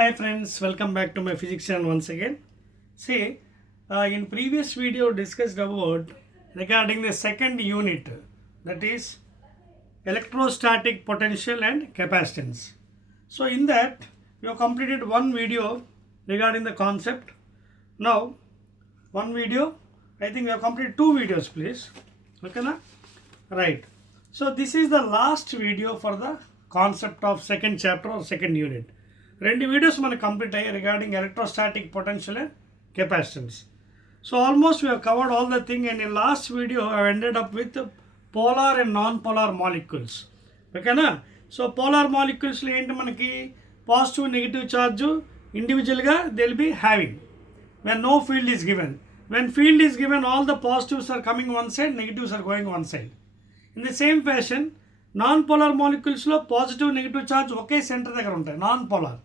Hi friends, welcome back to my physics channel once again. See, in previous video discussed about regarding the second unit, that is electrostatic potential and capacitance. So in that we have completed one video regarding the concept. Now one video, I think we have completed two videos, please. Okay na? Right. So this is the last video for the concept of second chapter or second unit. రెండు videos మనకు complete అయ్యాయి regarding electrostatic potential and capacitance. So almost we covered all the thing and in last video I ended up with polar and non polar molecules. ఓకేనా? So polar మాలిక్యూల్స్లో ఏంటి, మనకి positive negative charge ఇండివిజువల్గా they will be having when no field is given. When field is given all the positives are coming one side, negatives are going one side. In the same fashion non polar మాలిక్యూల్స్లో positive negative charge ఒకే centre దగ్గర ఉంటాయి, non polar,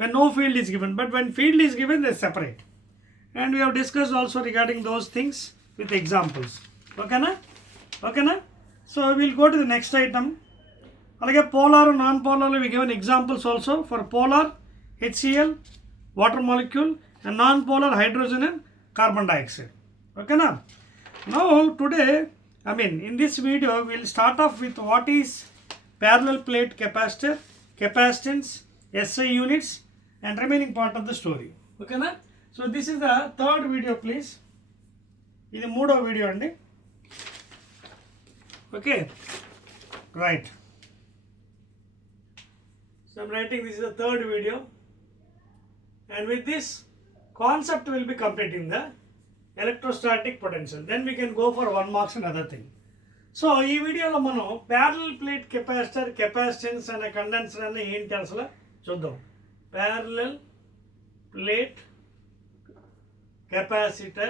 when no field is given, but when field is given they separate, and we have discussed also regarding those things with examples. Okay na? So we will go to the next item. Alage polar and non polar we given examples also. For polar HCl, water molecule, and non polar hydrogen and carbon dioxide. Okay na? Now today, in this video we will start off with what is parallel plate capacitor, capacitance, SI units, and remaining part of the story. Okay na? So this is the third video, please. This is the video andi. Okay, right. So I'm writing this is the third video, and with this concept will be completing the electrostatic potential. Then we can go for 1 marks and other thing. So ee video lo mano parallel plate capacitor, capacitance and condenser and enti asala చూద్దాం. Parallel plate capacitor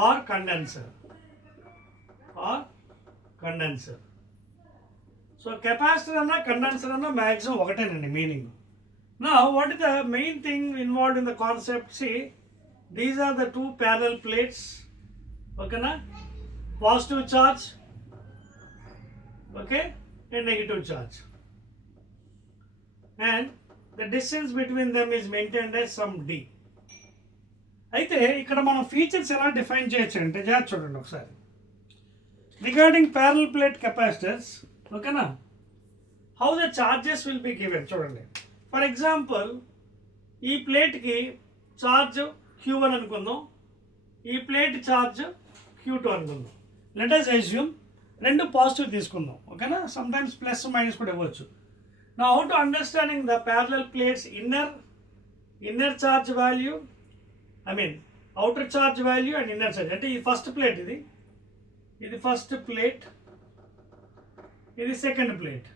or condenser. So capacitor and condenser and maximum ఒకటేనండి meaning. Now what is the main thing involved in the concept? See, these are the two parallel plates. Okay na? Positive charge, okay, and negative charge, and the distance between them is maintained as some d. అయితే ఇక్కడ మనం ఫీచర్స్ ఎలా డిఫైన్ చేయొచ్చు అంటే జాగ్రత్త చూడండి ఒకసారి. Regarding parallel plate capacitors, ఓకేనా, how the charges will be given చూడండి. ఫర్ ఎగ్జాంపుల్ ఈ ప్లేట్కి ఛార్జ్ Q1 అనుకుందాం, ఈ ప్లేట్ ఛార్జ్ Q2 అనుకుందాం. లెట్ us assume రెండు పాజిటివ్ తీసుకుందాం. ఓకేనా? సమ్ టైమ్స్ ప్లస్ మైనస్ కూడా ఇవ్వచ్చు. Now how to understanding the parallel plates inner charge value, outer charge value and inner charge. అంటే ఈ ఫస్ట్ ప్లేట్, ఇది ఫస్ట్ ప్లేట్, ఇది second plate,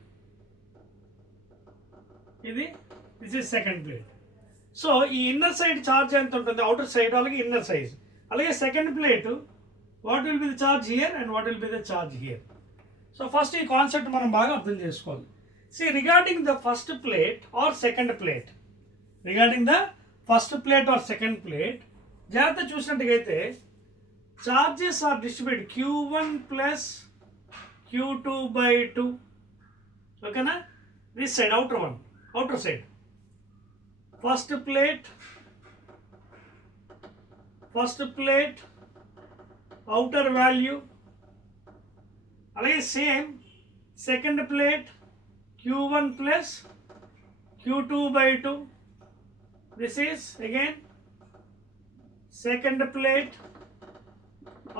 this is second plate. So ఈ inner side charge ఎంత ఉంటుంది, outer side, అలాగే inner size, అలాగే second plate what will be the charge here and what will be the charge here. So first ఈ కాన్సెప్ట్ మనం బాగా అర్థం చేసుకోవాలి. See, regarding the first plate or second plate, జాగ్రత్త చూసినట్టుగా అయితే charges are distributed Q1 plus Q2 by 2. ఓకేనా? This side outer side, first plate outer value, అలాగే same second plate Q1 plus Q2 by 2. This is again second plate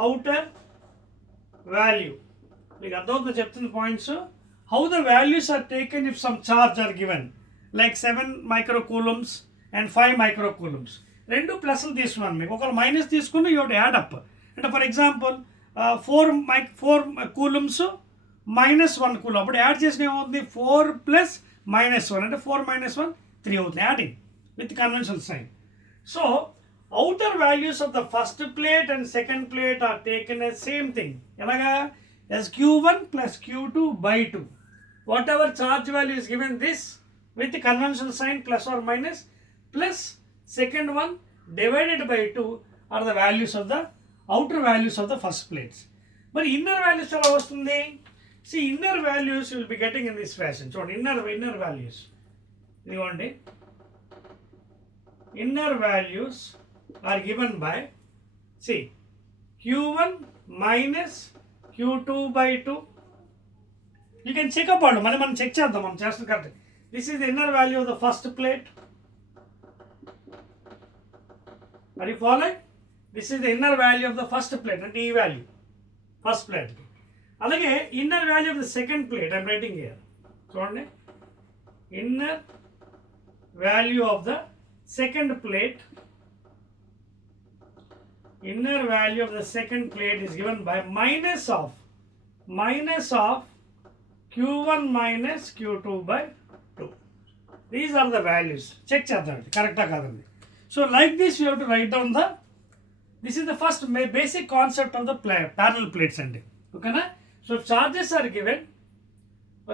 outer value. మీకు అర్థమవుతుందో చెప్తున్న points. How the values are taken if some charge are given like 7 microcoulombs and 5 microcoulombs. రెండు ప్లస్లు తీసుకున్నాను. మీకు ఒకవేళ మైనస్ తీసుకుని you have to add up. అంటే ఫర్ ఎగ్జాంపుల్ 4 coulombs -1 కూలం, అప్పుడు యాడ్ చేసిన ఏమవుతుంది, 4 + -1 అంటే 4 - 1 3 అవుతుంది, adding with conventional sign. So outer values of the first plate and second plate are taken as same thing. ఎలాగా? as Q1 plus Q2 by 2. Whatever charge value is given this with conventional sign plus or minus plus second one divided by 2 or the values of the outer values of the first plates. మరి inner values ఎలా వస్తుంది? See, inner values you will be getting in this fashion. So inner values. ఇదిగోండి inner values are given by see q1 minus q2 by 2. You can check up on మనం చెక్ చేద్దాం, మనం చేస్తాం correct. This is the inner value of the first plate. Are you following? This is the inner value of the first plate, అంటే ఈ value first plate. అలాగే inner value of the second plate I'm writing here. చూడండి, inner value of the second plate, inner value of the second plate is given by minus of q1 minus q2 by 2. These are the values. Check చేద్దాం కరెక్టా కాదండి. So like this you have to write down this is the first basic concept of the parallel plates అండి. ఓకేనా? So if charges are given,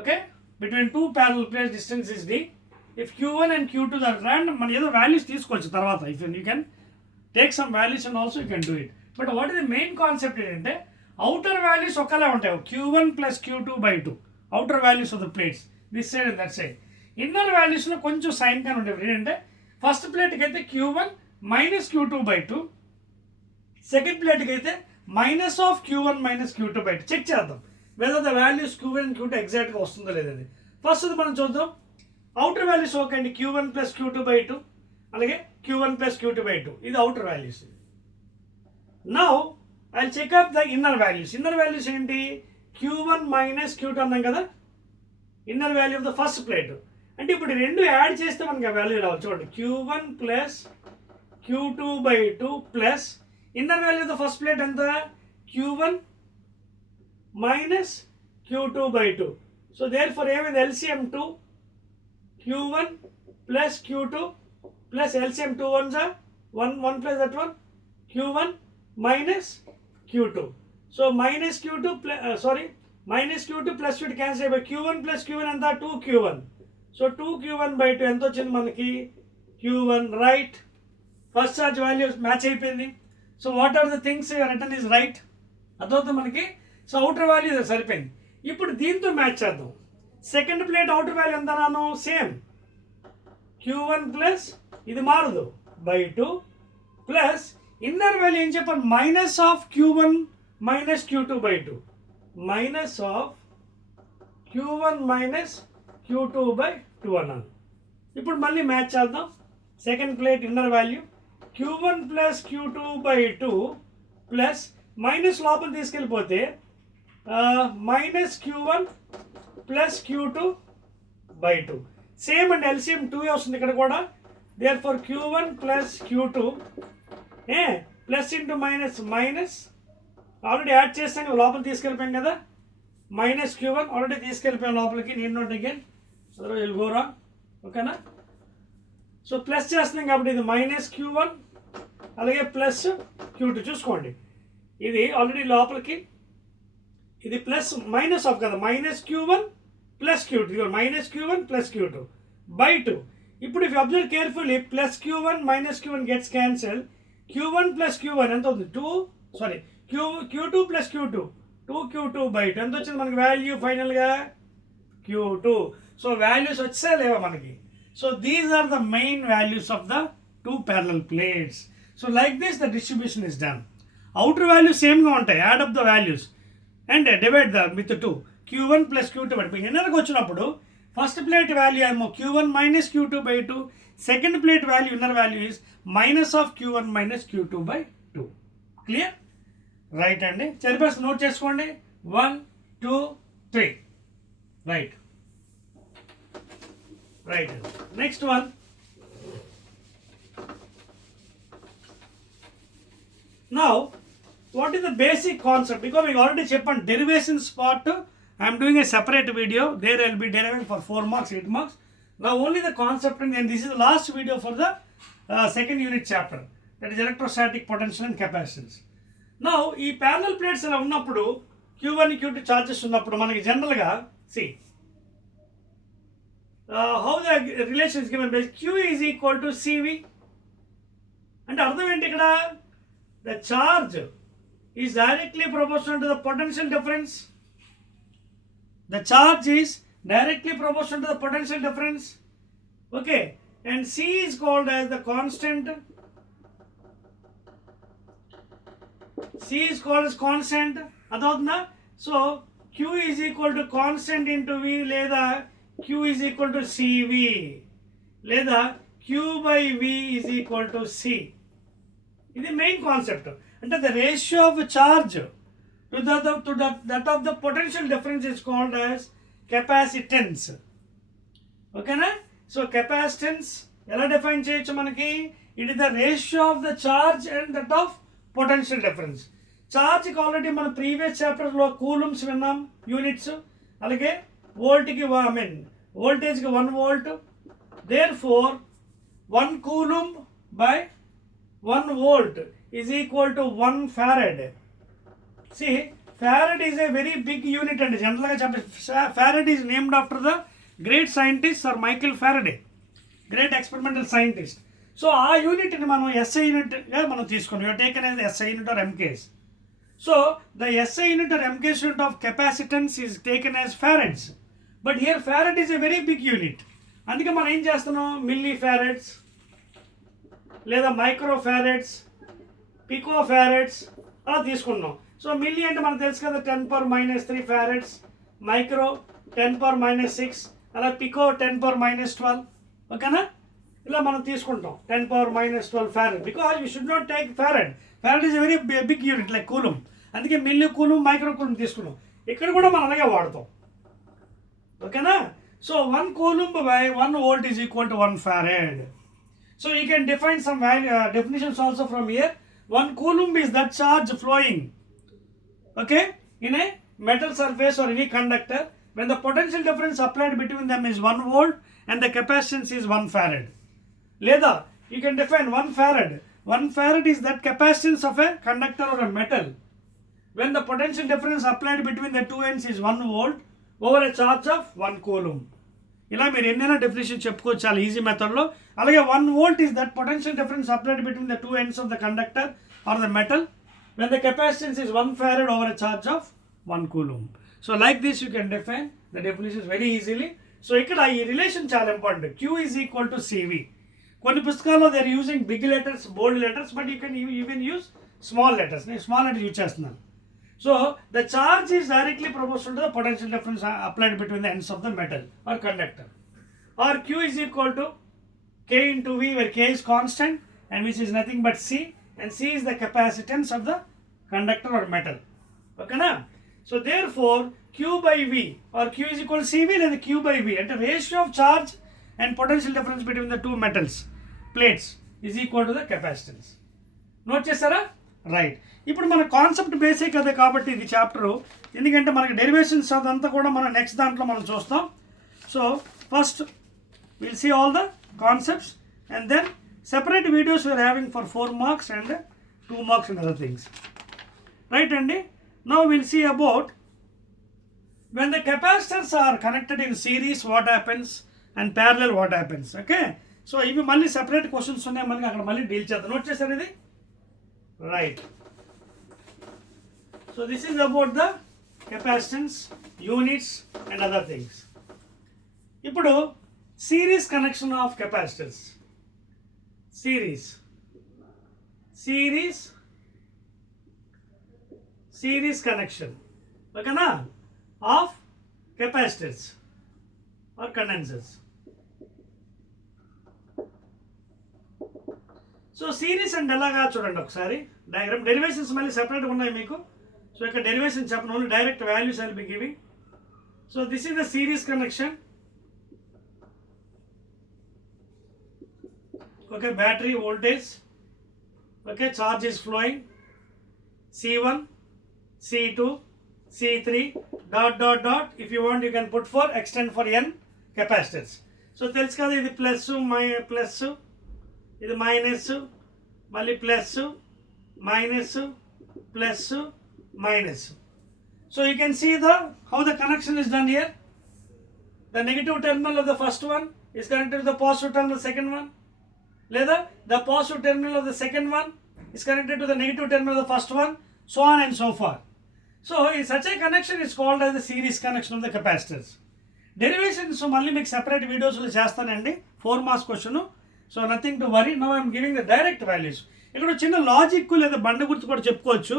okay, between two parallel plates distance is d. If q1 and q2 are random, మనం ఏదో వాల్యూస్ తీసుకోవచ్చు తర్వాత. If you can take some values and also you can do it. But what is the main concept ఏంటంటే outer values ఒకలా ఉంటాయి, q1 plus q2 by 2 outer values of the plates this side and that side. Inner values లో కొంచెం సైన్ కానీ ఉంటాయి. ఏంటంటే ఫస్ట్ ప్లేట్కి అయితే q1 minus q2 by 2, సెకండ్ ప్లేట్కి అయితే minus of q1 minus q2 by 2. చెక్ చేద్దాం whether the values q1 and q2 ఎగ్జాక్ట్గా వస్తుందో లేదండి. ఫస్ట్ మనం చూద్దాం outer values ఓకే అండి, q1 plus q2 by 2 అలాగే q1 plus q2 by 2 ఇది outer values. Now I'll check up the inner values. Inner values ఏంటి, q1 minus q2 అన్నాం కదా, inner value of the first plate. అంటే ఇప్పుడు రెండు యాడ్ చేస్తే మనకి ఆ వాల్యూ రావాలి. చూడండి, q1 plus q2 by 2 plus inner value of the first plate ఎంత, q1 minus q2 by 2. So therefore ఏమైంది, LCM 2 q1 plus q2 plus LCM 2 ones are 1 plus that one, q1 minus q2. So minus q2 minus q2 plus q2 cancel by q1 plus q1 and 2q1. So 2q1 by 2 ఎంత వచ్చింది మనకి, q1, right? First charge values match అయిపోయింది. So what are the things return is right, అదవుతుంది మనకి. So outer value సరిపోయింది. ఇప్పుడు దీంతో మ్యాచ్ చేద్దాం. సెకండ్ ప్లేట్ అవుటర్ వాల్యూ ఎంత నాను, సేమ్ q1 ప్లస్ ఇది మారదు బై 2 ప్లస్ ఇన్నర్ వాల్యూ ఏం చెప్పాను, minus of q1 minus q2 by 2, minus of q1 minus q2 by 2 అన్నాను. ఇప్పుడు మళ్ళీ మ్యాచ్ చేద్దాం. Second plate inner value q1 plus q2 by 2 plus minus లోపల తీసుకెళ్ళిపోతే minus q1 plus q2 by 2 same and LCM 2 వస్తుంది ఇక్కడ కూడా. Therefore q1 plus q2 plus into minus minus already add చేస్తాం లోపల తీసుకెళ్ళిపోయాం కదా, మైనస్ q1 ఆల్రెడీ తీసుకెళ్ళిపోయాం లోపలికి, నేను note again will go wrong. ఓకేనా? సో ప్లస్ చేస్తున్నాం కాబట్టి ఇది మైనస్ q1 అలాగే ప్లస్ q2 చూసుకోండి. ఇది ఆల్రెడీ లోపలికి, ఇది ప్లస్ మైనస్ ఆఫ్ కదా, minus q1 plus q2, minus q1 plus q2 by 2. ఇప్పుడు if observe carefully plus q1 minus q1 gets cancel, q1 plus q1 ఎంత అవుతుంది, q2 plus q2 2q2 by 2 ఎంత వచ్చింది మనకి వాల్యూ ఫైనల్గా, q2. సో వాల్యూస్ వచ్చా లేవా మనకి. So these are the main values of the two parallel plates. So like this the distribution is done. Outer values సేమ్గా ఉంటాయి, add up the values and divide the with 2, q1 plus q2 by 2. ఇన్నర్కి వచ్చినప్పుడు first plate value ఏమో q1 minus q2 by 2, second plate value inner value is minus of q1 minus q2 by 2. Clear? Right అండి. చెరిపేసి note చేసుకోండి, 1 2 3 right. Right. Next one, now what is the basic concept, because we already చెప్పాను derivations part I am doing a separate video, there I will be deriving for 4 marks 8 marks. Now only the concept, and this is the last video for the second unit chapter, that is electrostatic potential and capacitance. Now ఈ parallel plates అలా ఉన్నప్పుడు q1 q2 charges ఉన్నప్పుడు మనకి జనరల్గా see how the relation is given by q is equal to cv. అంటే అర్థం ఏంటి ఇక్కడ, the charge is directly proportional to the potential difference. The charge is directly proportional to the potential difference. Okay, and C is called as the constant. C is called as constant. Adavadna? So Q is equal to constant into V, లేదా Q is equal to CV, లేదా Q by V is equal to C. This is the main concept. And the ratio of charge to that of the potential difference is called as capacitance. Okay na? So capacitance ఎలా define చేయొచ్చు మనకి? It is the ratio of the charge and that of potential difference. Charge కి ఆల్రెడీ మన previous chapter లో కూలమ్స్ విన్నాం, యూనిట్స్. అలాగే వోల్ట్కి వోల్టేజ్కి 1 volt. Therefore 1 coulomb by 1 volt is equal to 1 farad. See, farad is a very big unit, and generally farad is named after the great scientist Sir Michael Faraday, great experimental scientist. So ఆ యూనిట్ ని మనం SI యూనిట్గా మనం తీసుకున్నాం. You taken as SI unit or MKs. So the SI unit or MKs unit of capacitance is taken as farads. But here farad is a very big unit. అందుకే మనం ఏం చేస్తున్నాం, మిల్లీ ఫారెడ్స్ లేదా మైక్రో ఫారెడ్స్, పికో ఫారెడ్స్ అలా తీసుకున్నాం. సో మిల్లీ అంటే మనకు తెలుసు కదా, 10⁻³ ఫారెడ్స్, మైక్రో 10⁻⁶, అలా పికో 10⁻12. ఓకేనా? ఇలా మనం తీసుకుంటాం 10⁻12 farad, because you should not take farad. Farad is very big unit like coulomb. అందుకే మిల్లీ కూలమ్, మైక్రో కూలమ్ తీసుకున్నాం. ఇక్కడ కూడా మనం అలాగే వాడతాం. ఓకేనా? So 1 coulomb by 1 volt is equal to 1 farad. So you can define some definitions also from here. 1 coulomb is that charge flowing, okay, in a metal surface or any conductor when the potential difference applied between them is 1 volt and the capacitance is 1 farad. Leda, you can define 1 farad. 1 farad is that capacitance of a conductor or a metal when the potential difference applied between the two ends is 1 volt over a charge of 1 coulomb. ఇలా మీరు ఎన్నైనా డెఫినేషన్ చెప్పుకోవచ్చు చాలా ఈజీ మెథడ్లో. అలాగే 1 volt is that potential difference applied between the two ends of the conductor or the metal when the capacitance is 1 farad over a charge of 1 coulomb. So like this you can define the definitions very easily. So ఇక్కడ ఈ రిలేషన్ చాలా important. Q is equal to CV. కొన్ని పుస్తకాల్లో they are using big letters, bold letters, but you can even use small letters. నేను small letters use చేస్తున్నాను. So the charge is directly proportional to the potential difference applied between the ends of the metal or conductor. Or Q is equal to K into V, where K is constant and which is nothing but C, and C is the capacitance of the conductor or metal. Okay na? So therefore Q by V or Q is equal to CV like the Q by V, and the ratio of charge and potential difference between the two metals plates is equal to the capacitance. Note chesara? Right. ఇప్పుడు మన concept basic అదే కాబట్టి ఇది చాప్టరు, ఎందుకంటే మనకి డెరివేషన్స్ అదంతా కూడా మనం నెక్స్ట్ దాంట్లో మనం చూస్తాం. So first will see all the concepts and then separate videos we're having for 4 marks and 2 marks and other things. Right అండి. Now will see about when the capacitors are connected in series what happens and parallel what happens. Okay, so ఇవి మళ్ళీ separate questions ఉన్నాయి, మనకి అక్కడ మళ్ళీ డీల్ చేద్దాం. నోట్ చేశారు ఇది? Right. So this is about the capacitance, units and other things. ఇప్పుడు series connection of capacitors. Series connection. Okay na? Of capacitors or condensers. So series and ఎలాగా చూడండి ఒకసారి డయాగ్రామ్. డెరివేషన్స్ మళ్ళీ సెపరేట్గా ఉన్నాయి మీకు. సో ఇక్కడ డెరివేషన్ చెప్పను, only direct values I'll be giving. So this is the series connection. Okay, battery voltage, okay, charge is flowing, C1, C2, C3 dot dot dot. If you want you can put for extend for N capacitors. So తెలుసు కదా, ఇది plus plus, ఇది minus, మళ్ళీ plus minus plus minus. So you can see how the connection is done here. The negative terminal of the first one is connected to the positive terminal of the second one, లేదా the positive terminal of the second one is connected to the negative terminal of the first one, so on and so forth. So in such a connection is called as the series connection of the capacitors. Derivations మళ్ళీ మీకు separate వీడియోస్లో చేస్తానండి, 4 marks question. So nothing to worry, now I'm giving the direct values. ఇక్కడ చిన్న logic లేదా బండ గుర్తు కూడా చెప్పుకోవచ్చు.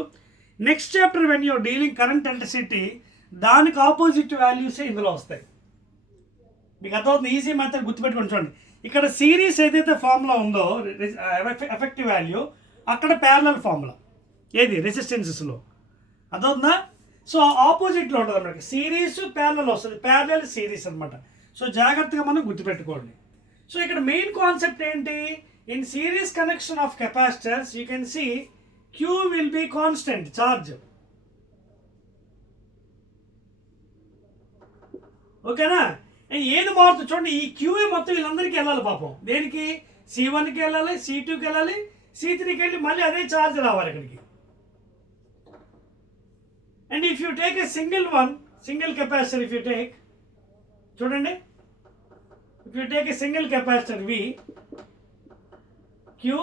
Next chapter when you're dealing current electricity, దానికి ఆపోజిట్ వాల్యూసే ఇందులో వస్తాయి. మీకు అర్థమవుతుంది, ఈజీ మెథడ్ గుర్తుపెట్టుకొని చూడండి. ఇక్కడ సిరీస్ ఏదైతే ఫార్ములా ఉందో ఎఫెక్టివ్ వాల్యూ, అక్కడ ప్యారలల్ ఫార్ములా ఏది రెసిస్టెన్సెస్లో, అదవుతుందా? సో ఆపోజిట్లో ఉంటుంది అన్నమాట, సిరీస్ ప్యారలల్ వస్తుంది, ప్యారలల్ సిరీస్ అనమాట. సో జాగ్రత్తగా మనం గుర్తుపెట్టుకోండి. సో ఇక్కడ మెయిన్ కాన్సెప్ట్ ఏంటి, in series connection of capacitors you can see Q will be constant charge. ఓకేనా? ఏది మారుతుంది చూడండి, ఈ క్యూఏ మొత్తం వీళ్ళందరికీ వెళ్ళాలి పాపం. దేనికి? C1కి వెళ్ళాలి, C2కి వెళ్ళాలి, C3కి వెళ్ళి మళ్ళీ అదే ఛార్జ్ రావాలి ఇక్కడికి. And if you take a single capacitor, if you take చూడండి, if you take a single capacitor V, Q,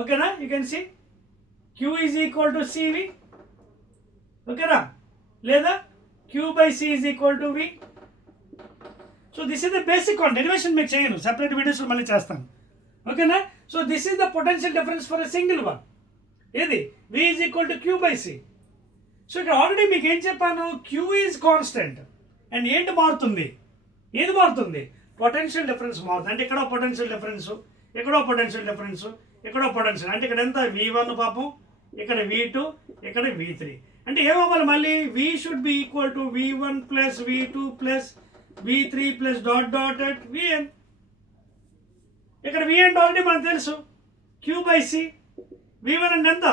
ఓకేనా, you can see Q is equal to CV, ఓకేనా, లేదా Q by C is equal to V. So this is the basic one. Derivation make చేయను, separate videos మళ్ళీ చేస్తాను. ఓకేనా? So this is the potential difference for a single one. ఏది? V is equal to Q by C. So ఇక్కడ ఆల్రెడీ మీకు ఏం చెప్పాను, Q is constant. And ఏంటి మారుతుంది? ఏది మారుతుంది? పొటెన్షియల్ డిఫరెన్స్ మారుతుంది. అంటే ఇక్కడ పొటెన్షియల్ డిఫరెన్స్, ఎక్కడో పొటెన్షియల్ డిఫరెన్స్, ఎక్కడో పొటెన్షియల్. అంటే ఇక్కడ ఎంత? V1 పాపం, ఇక్కడ V2, ఇక్కడ V3. అంటే ఏమవ్వాలి మళ్ళీ? V should be equal to V1 plus V2 plus V3 plus dot dot at Vn. ఇక్కడ Vn ఆల్రెడీ మనకు తెలుసు, Q బై C. V1 అంటే ఎంత?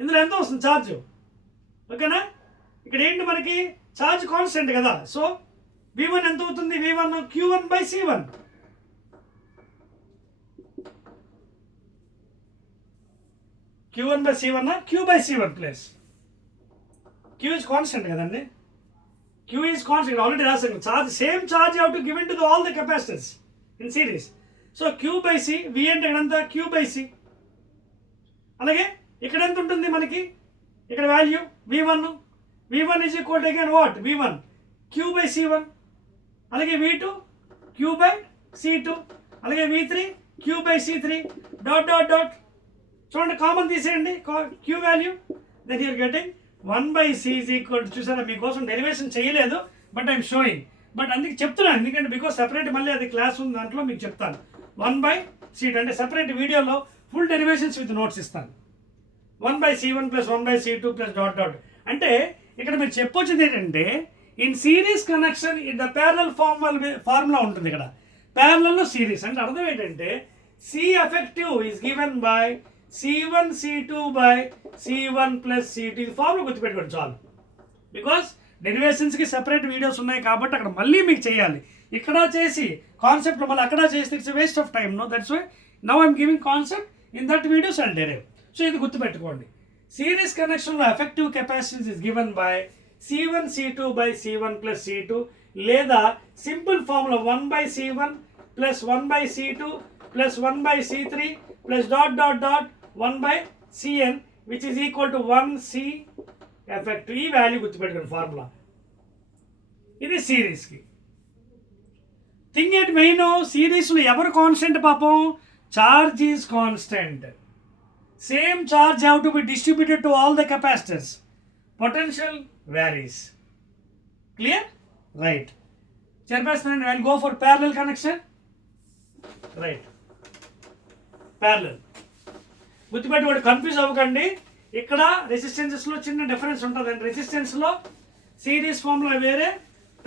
ఇందులో ఎంత వస్తుంది ఛార్జ్? ఓకేనా? ఇక్కడ ఏంటి మనకి ఛార్జ్ కాన్స్టెంట్ కదా. సో V1 ఎంత అవుతుంది? V1 Q1 by C1. Q1 by C1, Q by C1 plus Q is constant కదండి. Q is constant ఆల్రెడీ రాసాను. Charge same charge you have to give in to all the capacitors in series. So Q by C, V అంటే ఎంత? Q by C. అలాగే ఇక్కడ ఎంత ఉంటుంది మనకి? ఇక్కడ value V1 is equal to again what? V1 Q by C1. అలాగే V2 Q by C2. అలాగే V3 Q by C3 dot dot dot. చూడండి, కామన్ తీసేయండి Q value, then you're getting 1 by C is equal to, చూసారా మీకోసం డెరివేషన్ చేయలేదు but I'm showing, but అందుకే చెప్తున్నాను, ఎందుకంటే బికాస్ సెపరేట్ మళ్ళీ అది క్లాస్ ఉంది, దాంట్లో మీకు చెప్తాను. 1 by C2 అంటే సెపరేట్ వీడియోలో ఫుల్ డెరివేషన్స్ విత్ నోట్స్ ఇస్తాను. 1 by C1 plus 1 by C2 plus dot dot. అంటే ఇక్కడ మీరు చెప్పొచ్చేది ఏంటంటే, in series connection in the parallel formula ఉంటుంది. ఇక్కడ ప్యారలల్లో సిరీస్ అంటే అర్థం ఏంటంటే, C effective is given by C1 C2 by C1 plus C2. ఇది ఫార్ములా గుర్తుపెట్టుకోండి చాలు. బికాస్ డెరివేషన్స్కి సెపరేట్ వీడియోస్ ఉన్నాయి కాబట్టి అక్కడ మళ్ళీ మీకు చేయాలి. ఇక్కడ చేసి కాన్సెప్ట్ మళ్ళీ అక్కడ చేస్తే it's waste of time. No, that's why now I'm giving concept in that videos and derive. So ఇది గుర్తుపెట్టుకోండి. సిరీస్ కనెక్షన్లో effective capacitance is given by C1 C2 by C1 plus C2, లేదా simple formula 1 by C1 plus 1 by C2 plus 1 by C3 plus dot dot dot 1 by Cn, which is equal to 1C effective. ఈ వాల్యూ గుర్తుపెట్టుకోండి ఫార్ములా. ఇది సిరీస్కి. Thing at main, సిరీస్లో ఎవరు కాన్స్టెంట్ పాపం? Charge is constant. Same charge have to be distributed to all the capacitors. Potential varies. Clear? Right. Chairperson, I will go for parallel connection. Right. Parallel. గుర్తుపెట్టి వాడు కన్ఫ్యూజ్ అవ్వకండి. ఇక్కడ రెసిస్టెన్సెస్లో చిన్న డిఫరెన్స్ ఉంటుంది. అండ్ రెసిస్టెన్స్లో సిరీస్ ఫార్ములా వేరే,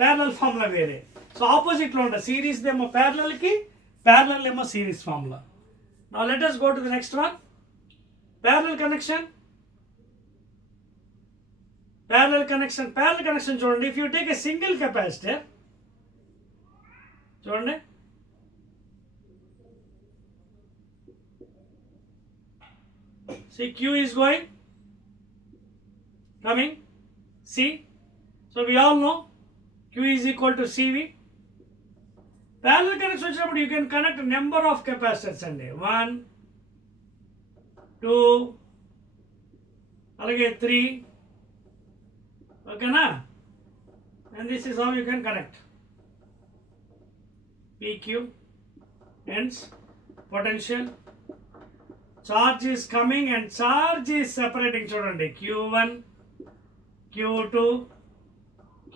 ప్యారలల్ ఫార్ములా వేరే. సో ఆపోజిట్లో ఉంటుంది. సిరీస్ ఏమో ప్యారలల్కి, ప్యారలల్ ఏమో series formula. Now let us go to the next one. Parallel connection. Parallel connection చూడండి. If you take a single capacitor, చూడండి, see Q is coming, C. So we all know Q is equal to CV. Parallel connection వచ్చినప్పుడు you can connect a number of capacitors అండి. 1, 2, అలాగే 3, ఓకేనా, and this is how you can connect. PQ ends, potential, charge is coming and charge is separating. చూడండి Q1, Q2,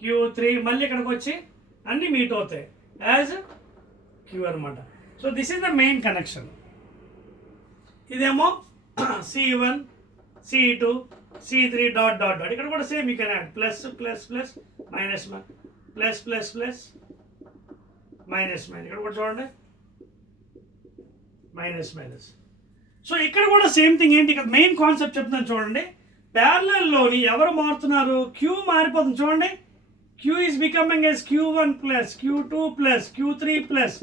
Q3 మళ్ళీ ఇక్కడికి వచ్చి అన్ని మీట్ అవుతాయి యాజ్ Q అనమాట. So this is the main connection. ఇదేమో C1, C2, C3 dot dot dot. ఇక్కడ కూడా same you can add plus plus plus minus plus plus plus minus minus. ఇక్కడ కూడా చూడండి మైనస్ మైనస్. సో ఇక్కడ కూడా సేమ్ థింగ్. ఏంటి ఇక్కడ మెయిన్ కాన్సెప్ట్ చెప్తున్నాను చూడండి. ప్యారలల్లోని ఎవరు మారుతున్నారు? క్యూ మారిపోతుంది చూడండి. Q is becoming as Q1 plus Q2 plus Q3 plus.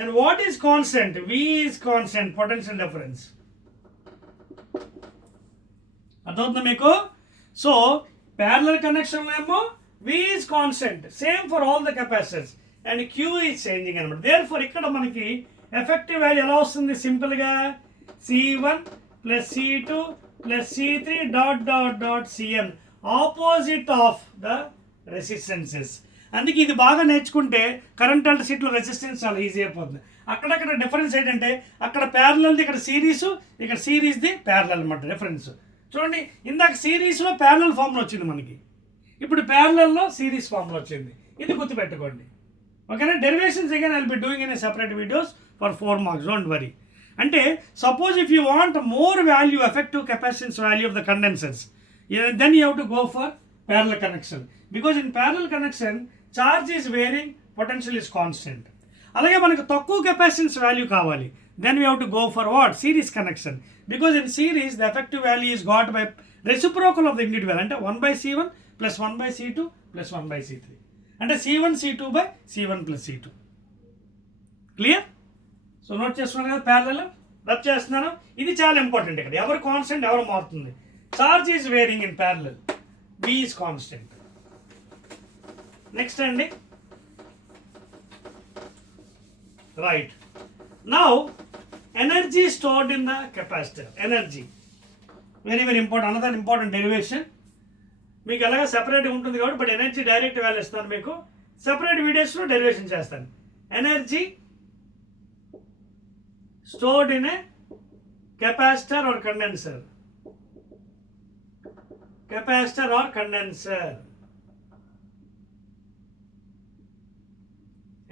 And what is constant? V is constant, potential difference. అర్థమవుతుందా మీకు? సో ప్యారలల్ కనెక్షన్ ఏమో V is constant, same for all the capacitors, and Q is changing అనమాట. Therefore ఇక్కడ మనకి effective value ఎలా వస్తుంది? సింపుల్గా C1 plus C2 plus C3 dot dot dot Cn, opposite of the resistances. అందుకే ఇది బాగా నేర్చుకుంటే కరెంట్ ఎలక్ట్రిసిటీలో రెసిస్టెన్స్ చాలా ఈజీ అయిపోతుంది. అక్కడక్కడ డిఫరెన్స్ ఏంటంటే అక్కడ ప్యారలల్ది, ఇక్కడ సిరీస్, ఇక్కడ సిరీస్ది ప్యారలల్ అనమాట డిఫరెన్స్. చూడండి ఇందాక సిరీస్లో ప్యారలల్ ఫామ్లో వచ్చింది మనకి, ఇప్పుడు ప్యారలల్లో సిరీస్ ఫామ్లో వచ్చింది. ఇది గుర్తుపెట్టుకోండి. ఓకేనా? Derivations again I will be doing in a separate videos for 4 marks, don't worry. అంటే suppose if you want more value, effective capacitance value of the condensers, then you have to go for parallel connection, because in parallel connection charge is varying, potential is constant. అలాగే మనకు తక్కువ capacitance value కావాలి, then we have to go for what? Series connection, because in series the effective value is got by reciprocal of the individual, అంటే 1/C1 plus 1/C2 plus 1/C3, అంటే C1 C2 by C1 plus C2. Clear? So note చేస్తున్నాను కదా, parallel rub చేస్తున్నాను. ఇది చాలా ఇంపార్టెంట్. ఇక్కడ ఎవరు కాన్స్టెంట్, ఎవరు మారుతుంది. Charge is varying in parallel, V is constant. Next అండి, right, now energy stored in the capacitor. Energy very very important, another important derivation. మీకు ఎలాగా సెపరేట్ ఉంటుంది కాబట్టి, బట్ ఎనర్జీ డైరెక్ట్ వాల్యూ ఇస్తాను మీకు. సెపరేట్ వీడియోస్లో డెరివేషన్ చేస్తాను. Energy stored in a capacitor or condenser. Capacitor or condenser.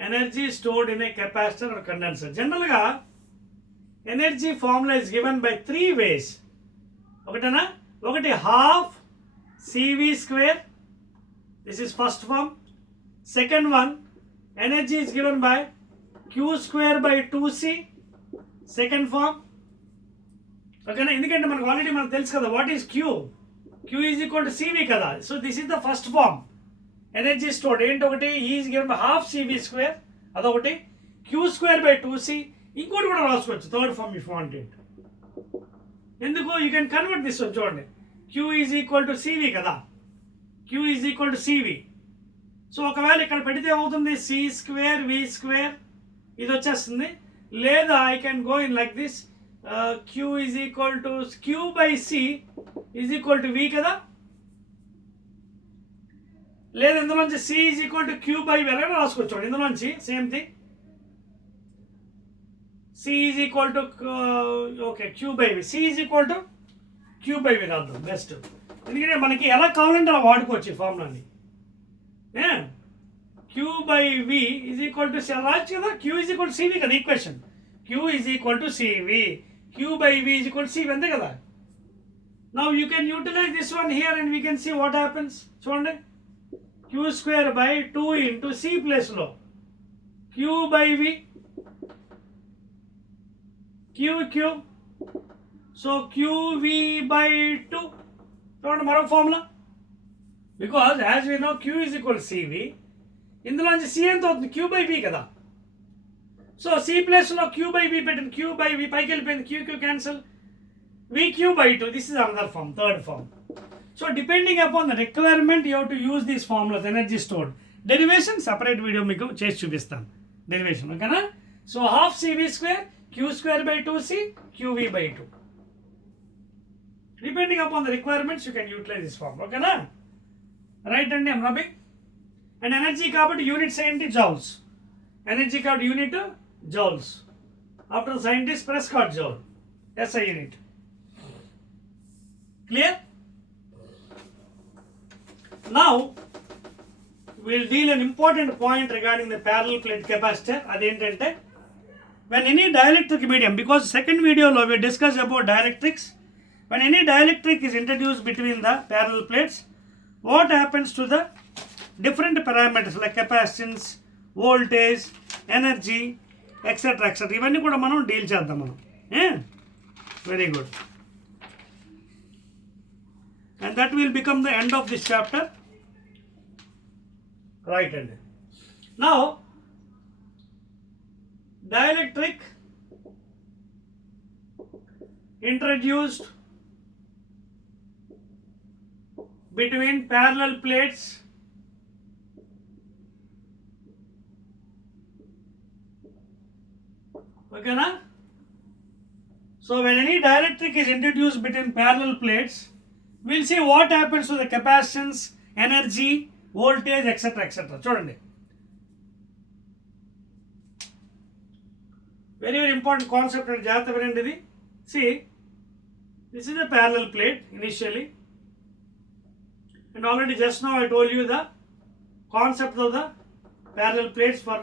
Energy stored in a capacitor or condenser. Generally, energy formula is given by 3 ways. ఒకటేనా? ఒకటి half CV square. This is first form. Second one, energy is given by Q square by 2C. Second form. ఓకేనా? ఎందుకంటే మనకు ఆల్రెడీ మనకు తెలుసు కదా what is Q. Q is equal to CV కదా. So this is the first form. Energy stored ఏంటి? ఒకటి is given by half CV square, అదొకటి Q స్క్వేర్ బై 2C. ఇంకోటి కూడా రాసుకోవచ్చు, third form if want it. ఎందుకు? You can convert this one. చూడండి Q is equal to CV కదా. Q is equal to CV. So ఒకవేళ ఇక్కడ పెడితే ఏమవుతుంది? C స్క్వేర్ V స్క్వేర్ ఇది వచ్చేస్తుంది. లేదా I can go in like this, Q is equal to Q by C is equal to V కదా. లేదా ఇందులోంచి C is equal to Q by V ఎలా రాసుకోవచ్చు. ఇందులోంచి same thing, C is equal to okay Q by V. C is equal to Q by V రాద్దాం బెస్ట్. ఎందుకంటే మనకి ఎలా కావాలంటే అలా వాడుకోవచ్చు ఈ ఫార్ములాని. Q by V is equal to రావచ్చు కదా. Q is equal to CV కదా equation. Q is equal to CV, Q by V is equal to CV అంతే కదా. Now you can utilize this one here and we can see what happens. చూడండి Q square by 2 into C place లో Q by V, Q. So QV by 2. చూడండి మరో formula. Because as we know Q is equal to CV. ఇందులోంచి C ఎంత అవుతుంది? Q by V కదా. So C ప్లస్లో Q by V పెట్టింది. Q by V పైకి వెళ్ళిపోయింది. Q cancel. VQ by 2. This is another form, third form. So depending upon the requirement, you have to use these formulas, energy stored. Derivation, separate video మీకు చేసి చూపిస్తాను. Derivation, ఓకేనా? So half CV square, Q square by 2C, QV by 2. Depending upon the requirements, you can utilize this form, ఓకేనా? Right అండి, I'm rubbing. And energy కాబట్టి యూనిట్స్ ఏంటి? Joules. Energy కాబట్టి unit joules. After scientist Prescott joule, SI unit. Clear? Now we'll deal an important point regarding the parallel plate capacitor. అదేంటంటే when any dielectric medium, because second video lo we discussed about dielectrics, when any dielectric is introduced between the parallel plates, what happens to the different parameters like capacitance, voltage, energy, etc. ఇవన్నీ కూడా మనం డీల్ చేద్దాం మనం. Very good. And that will become the end of this chapter. Right hand. Now dielectric introduced between parallel plates okay na? So when any dielectric is introduced between parallel plates, we'll see what happens to the capacitance, energy, voltage, etc. చూడండి, very important concept and జాగ్రత్త వినండి ఇది. See, this is a parallel plate initially, and already just now I told you the concept of the parallel plates for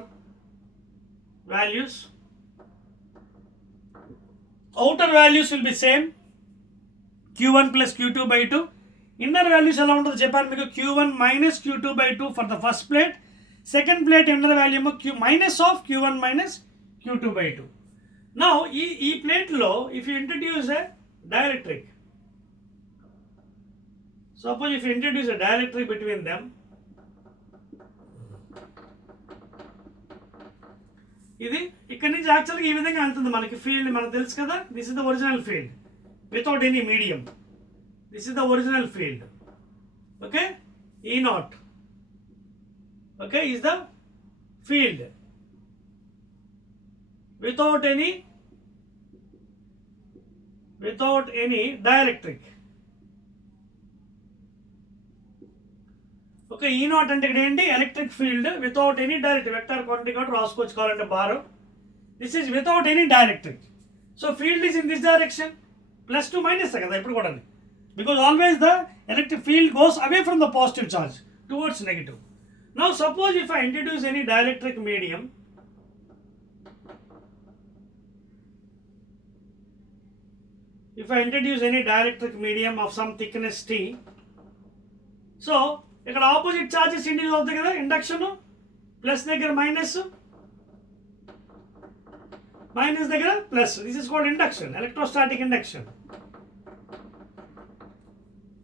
values. Outer values will be same, Q1 plus Q2 by 2. Inner values ఎలా ఉంటుందో చెప్పాను మీకు, Q1 minus Q2 by 2 for the first plate. Second plate inner value minus of Q1 minus Q2 by 2. Now ఈ plate లో if you introduce a dielectric, suppose if you introduce a dielectric between them, ఇది ఇక్కడ నుంచి యాక్చువల్గా ఈ విధంగా వెళ్తుంది మనకి ఫీల్డ్, మనకు తెలుసు కదా. This is the original field without any medium. This is the original field. Okay, E0 okay is the field without any dielectric. Okay, E0 అంటే ఇక్కడ ఏంటి? Electric field without any dielectric. Vector quantity కాబట్టి రాసుకోవచ్చుకోవాలంటే bar. This is without any dielectric. So field is in this direction, plus to minus కదా ఇప్పుడు కూడా, because always the electric field goes away from the positive charge towards negative. Now suppose if I introduce any dielectric medium, of some thickness T, so ఇక్కడ opposite charges induce అవుతాయి కదా, induction plus దగ్గర minus, minus దగ్గర plus. This is called induction, electrostatic induction.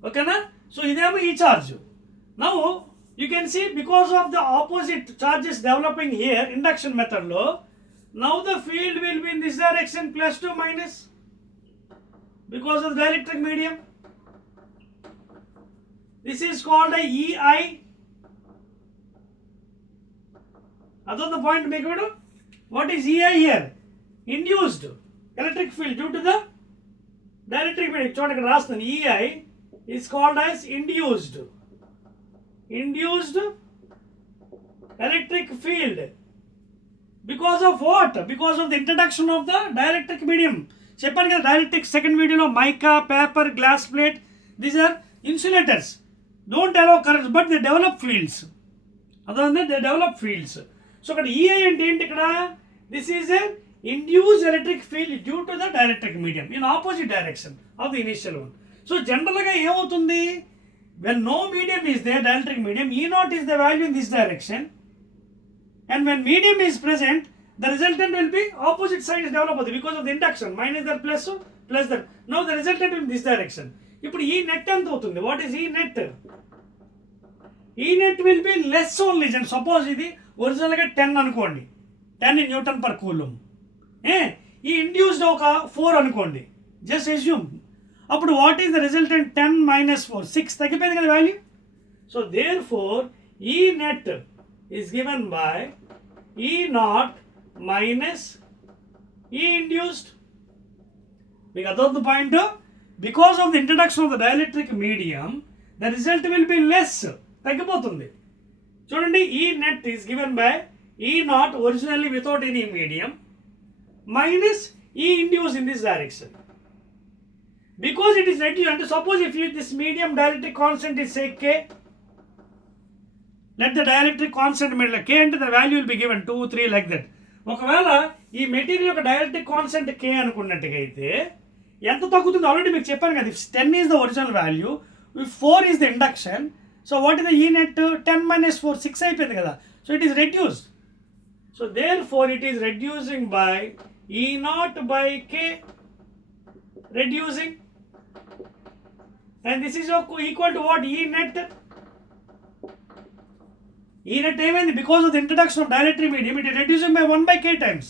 ఓకేనా? So ఇదేమో ఈ charge. Now you can see because of the opposite charges developing here induction method లో, now the field will be in this direction plus to minus because of the dielectric medium. This is called a EI. That's the point make it. What is EI here? Induced electric field due to the dielectric medium. చూడండి ఇక్కడ రాస్తాను, EI is called as induced electric field. Because of what? Because of the introduction of the dielectric medium. చెప్పాను కదా, dielectric second వీడియోలో mica, paper, glass plate, these are insulators, don't allow currents but they develop fields. అదే they develop fields. So ఇక్కడ EI అంటే ఏంటి? ఇక్కడ this is a induce electric field due to the dielectric medium in opposite direction of the initial one. So జనరల్గా ఏమవుతుంది, when no medium is there, dielectric medium, E0 is the value in this direction, and when medium is present, the resultant will be opposite side is developed because of the induction, minus that plus that. Now the resultant will be in this direction. ఇప్పుడు ఈ net ఎంత అవుతుంది? What is ఈ నెట్? ఈ net will be less only. Suppose ఇది ఒరిజినల్గా 10 అనుకోండి, 10 Newton per కూలుమ్. ఈ ఇండ్యూస్డ్ ఒక 4 అనుకోండి, జస్ట్ అస్యూమ్. అప్పుడు వాట్ ఈస్ ద రిజల్టెంట్? 10 minus 4, 6 తగ్గిపోయింది కదా వాల్యూ. సో దేర్ ఫోర్ ఈ net is given by E0 minus E induced. మీకు అదొక point. Because of the introduction of the dielectric medium, the result will be less తగ్గిపోతుంది. చూడండి, ఈ net is given by E not originally without any medium minus E induced in this direction. Because it is reduced, and suppose if this medium dielectric constant is say K, let the dielectric constant like K into the value will be given 2, 3 like that. ఒకవేళ ఈ మెటీరియల్ యొక్క dielectric constant K అనుకున్నట్టుగా అయితే ఎంత తగ్గుతుందో ఆల్రెడీ మీకు చెప్పాను కదా. ఇఫ్ 10 is the original value, if 4 is the induction, so what is the E net? 10 minus 4, 6 అయిపోయింది కదా. So it is reduced. So therefore it is reducing by E naught by K, reducing, and this is equal to what? E net. E net ఏమైంది? Because of the introduction of dielectric medium, it is reducing by 1 by K times.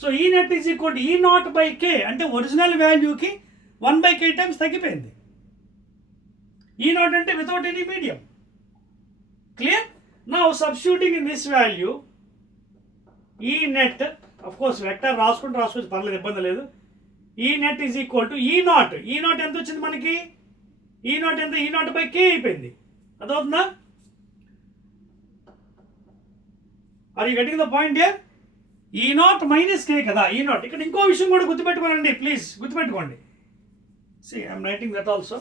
So E net is equal to E naught by K, అంటే ఒరిజినల్ వాల్యూకి 1 by K times తగ్గిపోయింది. E naught అంటే without any medium. Clear? Now substituting in this value, E net, of course vector రాసుకోవచ్చు, పర్లేదు, ఇబ్బంది లేదు. E net is equal to E naught. E naught ఎంత వచ్చింది మనకి? E naught ఎంత? E naught by K అయిపోయింది. అదవుతుందా? Are you getting the point here? E naught minus K కదా, E naught. ఇక్కడ ఇంకో విషయం కూడా గుర్తుపెట్టుకోనండి, ప్లీజ్ గుర్తుపెట్టుకోండి. See, I am writing that also.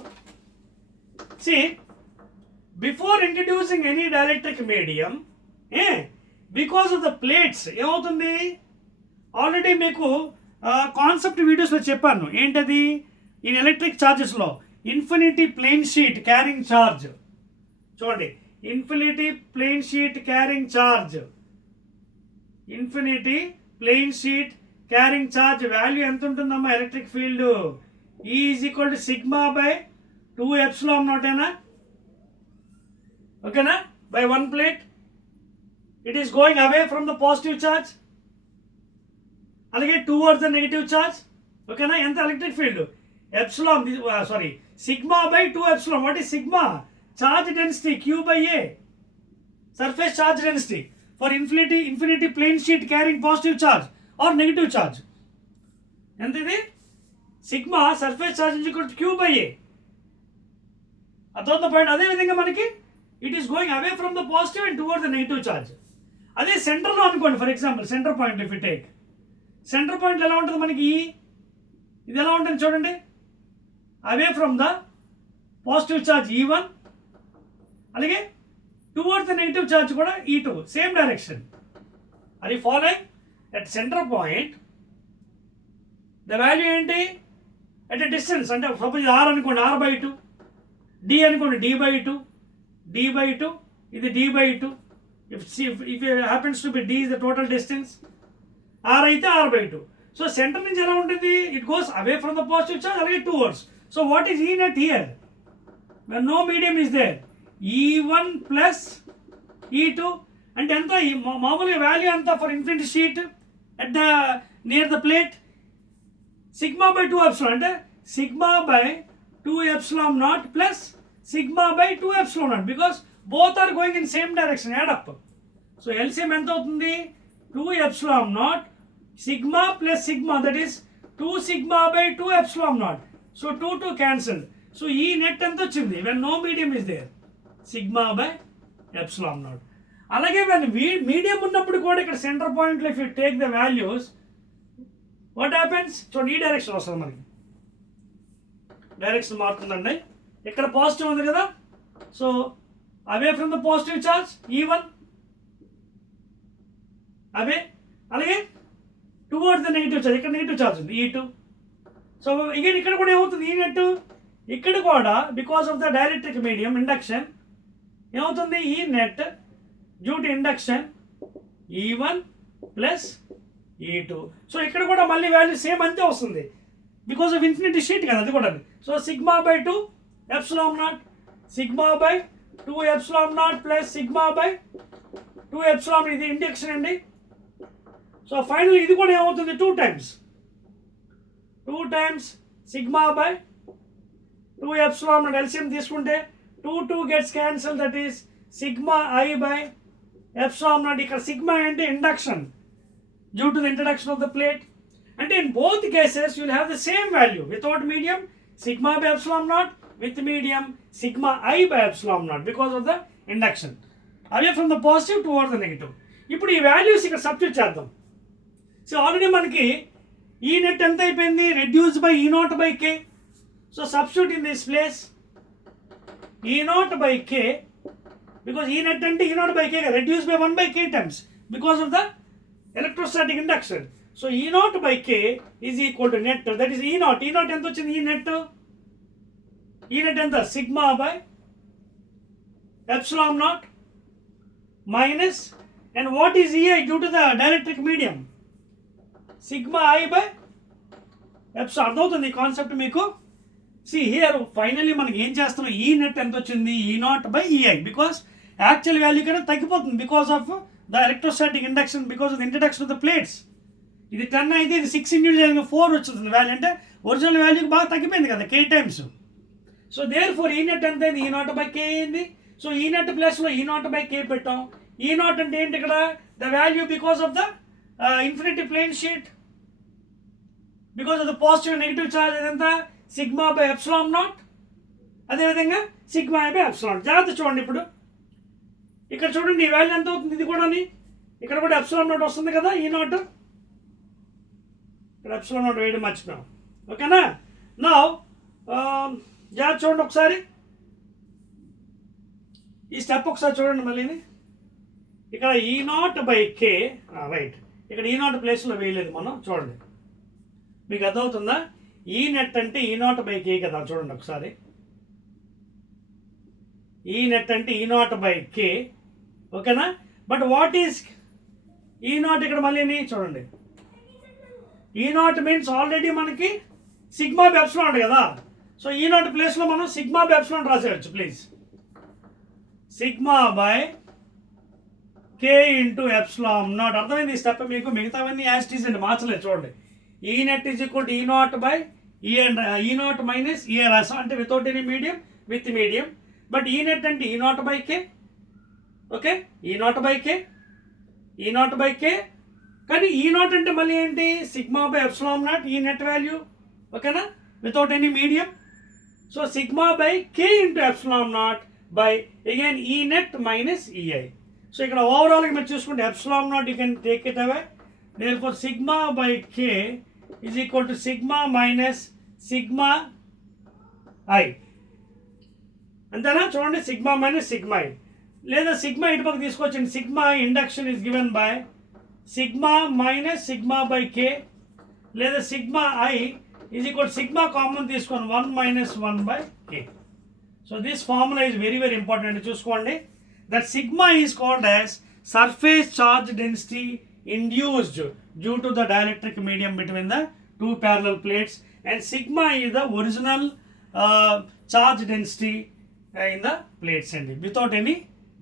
See, before introducing any dielectric medium, because of the plates ఏమవుతుంది? ఆల్రెడీ మీకు కాన్సెప్ట్ వీడియోస్లో చెప్పాను. ఏంటది? ఇన్ ఎలక్ట్రిక్ ఛార్జెస్లో infinity plane sheet carrying charge. చూడండి, infinity plane sheet carrying charge, infinity plane sheet carrying charge value ఎంత ఉంటుందమ్మా? Electric field E is equal to sigma by 2 epsilon naught ఏనా? ఓకేనా? By 1 plate. It is going away from the positive charge, అలాగే towards the negative charge. ఓకేనా? ఎంత electric field? Epsilon, sorry, sigma by 2 epsilon. What is sigma? Charge density Q by A, surface charge density for infinity plane sheet carrying positive charge or negative charge. ఎంత ఇది? Sigma surface charge equal to Q by A. అదొక point. అదేవిధంగా మనకి it is going away from the positive and towards the negative charge. అదే సెంటర్లో అనుకోండి, for example centre point if you take, centre point ఎలా ఉంటుంది మనకి? ఇది ఎలా ఉంటుంది చూడండి, అవే from the positive charge E1, అలాగే టువర్డ్స్ ద నెగిటివ్ చార్జ్ కూడా E2, సేమ్ డైరెక్షన్. అది following at centre point the value ఏంటి? అట్ ఎ డిస్టెన్స్, అంటే సపోజ్ R అనుకోండి, R by 2, D అనుకోండి, D by 2, D by 2, ఇది D by 2. If it happens to be D is the total distance, R అయితే R by 2. So center నుంచి ఎలా ఉంటుంది? It goes away from the positive charge, అలాగే towards. So what is E net here? When no medium is there, E1 plus E2 అంటే ఎంత? మామూలుగా value ఎంత for infinity sheet at the near the plate? Sigma by 2 epsilon, అంటే sigma by 2 epsilon naught plus sigma by 2 epsilon naught, because both are going in same direction, add up. So LCM ఎంత అవుతుంది? 2 epsilon naught sigma plus sigma, that is 2 sigma by 2 epsilon naught. So 2 cancelled. So E net ఎంత వచ్చింది? When no medium is there, sigma by epsilon naught. అలాగే when medium ఉన్నప్పుడు కూడా ఇక్కడ సెంటర్ పాయింట్లో if you take the values, what happens? So ఈ డైరెక్షన్ వస్తుంది మనకి, డైరెక్షన్ మారుతుందండి. ఇక్కడ పాజిటివ్ ఉంది కదా, so away from the positive charge E1, away, అలాగే towards the negative charge, ఇక్కడ నెగిటివ్ చార్జ్ ఉంది E2. సో అగైన్ ఇక్కడ కూడా ఏమవుతుంది? E net ఇక్కడ కూడా because of the dielectric medium induction ఏమవుతుంది? E net due to induction E1 plus E2. So ఇక్కడ కూడా మళ్ళీ వాల్యూ సేమ్ అంతే వస్తుంది బికాస్ ఆఫ్ ఇన్ఫినిటీ షీట్ కదా అది కూడా. So sigma by 2 epsilon not, sigma by 2 epsilon naught plus sigma by 2 epsilon, ఇది ఇండక్షన్ అండి. సో ఫైనల్ ఇది కూడా ఏమవుతుంది? 2 times sigma by 2 epsilon naught. LCM తీసుకుంటే 2 gets cancelled, that is sigma I by epsilon naught. ఇక్కడ సిగ్మా అంటే induction due to the introduction of the plate. అంటే in both cases you will have the same value. Without medium sigma by epsilon naught, with medium sigma I by epsilon naught because of the induction, away from the positive towards the negative. ఇప్పుడు ఈ వాల్యూస్ ఇక్కడ సబ్స్టిట్యూట్ చేద్దాం. So already మనకి ఈ net ఎంత అయిపోయింది, reduce by E naught by K. So substitute in this place E naught by K, because E net అంటే E naught by K, reduce by 1 by K times because of the electrostatic induction. So E naught by K is equal to net, that is E naught. E naught ఎంత వచ్చింది, E net ఎంత, sigma by epsilon naught minus, and what is EI due to the dielectric medium, sigma I by epsilon. అర్థమవుతుంది ఈ కాన్సెప్ట్ మీకు? See here finally మనకి ఏం చేస్తున్నాం, ఈ నెట్ ఎంత వచ్చింది, ఈ naught by EI, because actual value కన్నా తగ్గిపోతుంది because of the electrostatic induction, because of the introduction of the plates. ఇది 10 అయితే ఇది 6 ఇంటూ 4 వచ్చింది వాల్యూ, అంటే ఒరిజినల్ వాల్యూకి బాగా తగ్గిపోయింది కదా K times. So there four ఈ నెట్ ఎంత అయింది, ఈ నాట్ బై కే అయింది. సో ఈ నెట్ ప్లస్లో ఈ నాట్ బై కే పెట్టాం. ఈ నాట్ అంటే ఏంటి ఇక్కడ, the value because of the infinity plane sheet, because of the positive and negative charge అదంతా సిగ్మా బై ఎప్సిలాన్ నాట్, అదేవిధంగా సిగ్మా బై ఎప్సిలాన్. జాగ్రత్త చూడండి, ఇప్పుడు ఇక్కడ చూడండి ఈ వాల్యూ ఎంత అవుతుంది, ఇది కూడా ఇక్కడ కూడా ఎప్సిలాన్ నాట్ వస్తుంది కదా, ఈ నాట్ ఇక్కడ ఎప్సిలాన్ నాట్ వేయడం మర్చిపోయాం. ఓకేనా? నా జాగ్రత్త చూడండి ఒకసారి, ఈ స్టెప్ ఒకసారి చూడండి మళ్ళీని. ఇక్కడ ఈ నాట్ బై కే, రైట్, ఇక్కడ ఈ నాట్ ప్లేస్లో వేయలేదు మనం, చూడండి మీకు అర్థమవుతుందా. ఈ నెట్ అంటే ఈ నాట్ బై కే కదా, చూడండి ఒకసారి. ఈ నెట్ అంటే ఈ నాట్ బై కే, ఓకేనా. But what is E naught ఇక్కడ మళ్ళీ చూడండి, ఈ నాట్ మీన్స్ ఆల్రెడీ మనకి సిగ్మా బై ఎప్సిలాన్ కదా. సో ఈ నాట్ ప్లేస్లో మనం సిగ్మా బై ఎప్సిలాన్ రాసేయచ్చు please, sigma by K into epsilon naught. అర్థమైంది ఈ స్టెప్ మీకు? మిగతావన్నీ యాజ్ ఇట్ ఈజ్ అండి, మార్చలేదు. చూడండి ఈ నెట్ ఈజ్ ఈక్వల్ టు ఈ నాట్ బై ఈ అండ్ ఈ నాట్ మైనస్ ఏ రాసాం, అంటే without any medium, with medium. But ఈ నెట్ అంటే ఈ నాట్ బై కే, ఓకే, ఈ నాట్ బై కే, ఈ నాట్ బై కే. కానీ ఈ నాట్ అంటే మళ్ళీ ఏంటి, sigma by epsilon naught, E net value, ఓకేనా, without any medium. So sigma by K into epsilon naught by again E net minus EI. So ఇక్కడ ఓవరాల్గా మీరు చూసుకుంటే epsilon naught you can take it away, therefore sigma by K is equal to sigma minus sigma I. అంతేనా? చూడండి, sigma minus sigma I, లేదా sigma ఇటు పక్క తీసుకొచ్చండి. Sigma induction is given by sigma minus sigma by K, లేదా sigma I is equal sigma common తీసుకొని 1 minus 1 by K. So this formula is very very important. చూసుకోండి, that sigma is called as surface charge density induced due to the dielectric medium between the two parallel plates, and sigma is the original charge density in the plates and without any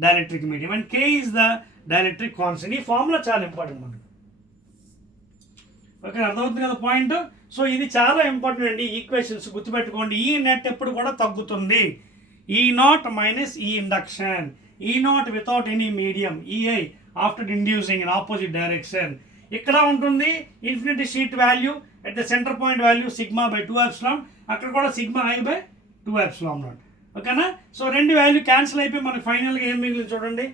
dielectric medium, and k is the dielectric constant. ఈ ఫార్ములా చాలా ఇంపార్టెంట్ మనకి. ఓకే, అర్థమవుతుంది కదా point? So ఇది చాలా ఇంపార్టెంట్ అండి, ఈక్వేషన్స్ గుర్తుపెట్టుకోండి. ఈ నెట్ ఎప్పుడు కూడా తగ్గుతుంది, ఈ నాట్ మైనస్ ఈ ఇండక్షన్, ఈ not without any medium, EI after inducing in opposite direction. ఇక్కడ ఉంటుంది infinity sheet value at the centre point value sigma by 2 ఎప్సిలాన్, అక్కడ కూడా sigma I by 2 epsilon not. ఓకేనా? సో రెండు వాల్యూ క్యాన్సిల్ అయిపోయి మనకి ఫైనల్గా ఏం మిగిలింది చూడండి,